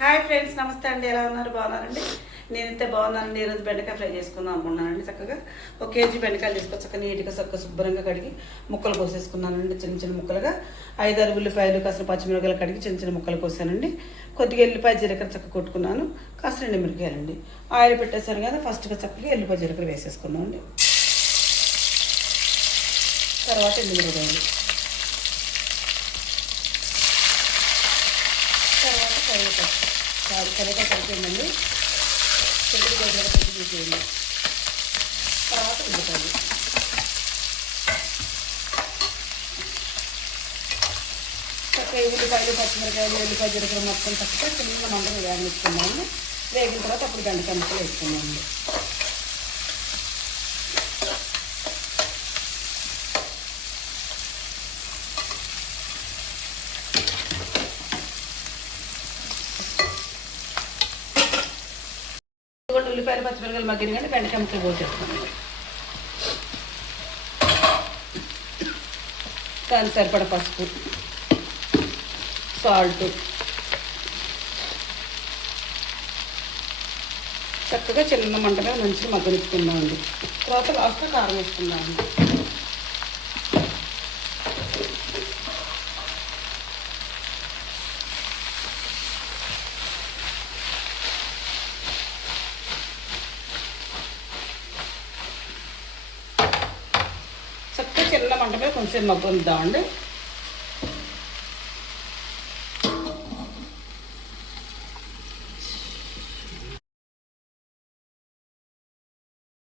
Hi friends నమస్తే అండి. ఎలా ఉన్నారు? బాగున్నారండి? నేనైతే బాగున్నానండి. ఈరోజు బెండకాయ ఫ్రై చేసుకుందాం అనుకున్నానండి చక్కగా. ఒక కేజీ బెండకాయలు తీసుకొని చక్కగా నీట్గా చక్కగా శుభ్రంగా కడిగి ముక్కలు కోసేసుకున్నానండి చిన్న చిన్న ముక్కలుగా. ఐదారు ఉల్లిపాయలు కాసిన పచ్చిమిరపకాయలు కడిగి చిన్న చిన్న ముక్కలు కోసానండి. కొద్దిగా ఎల్లిపాయ జీలకర్ర చక్కగా కొట్టుకున్నాను. కాసిన రెండు మిరపకాయలండి. ఆయిల్ పెట్టేసాను కదా ఫస్ట్గా చక్కగా ఎల్లిపాయ జీలకర్ర వేసేసుకున్నామండి తర్వాత ఎండుమిరపకాయలు తర్వాత కరివేపాకు కాదు కరెక్ట్గా కలిపేయండి చెట్టు దగ్గర పెట్టి తీసేయండి తర్వాత ఉల్లిపాయలు. చక్కగా ఉల్లిపాయలు పచ్చిమిరకాయలు ఉల్లిపాయ జీలకర్ర మొత్తం చక్కగా చిన్న మంటలు వేగనిచ్చుకున్నాము వేగిన తర్వాత అప్పుడు గంట కంపలు వేసుకున్నాము ఉల్లిపాయలు పచ్చిమిరకాయలు మగ్గిన కానీ బెండకాయ ముక్కలు పోసేస్తాను దానికి సరిపడ పసుపు సాల్ట్. చక్కగా చిన్న మంటగా మంచిగా మగ్గనిస్తున్నామండి తర్వాత లాస్ట్లో కారం వేసుకుందామండి చక్కగా చిన్న మంట మీద కొంచెం మగ్గుందామండి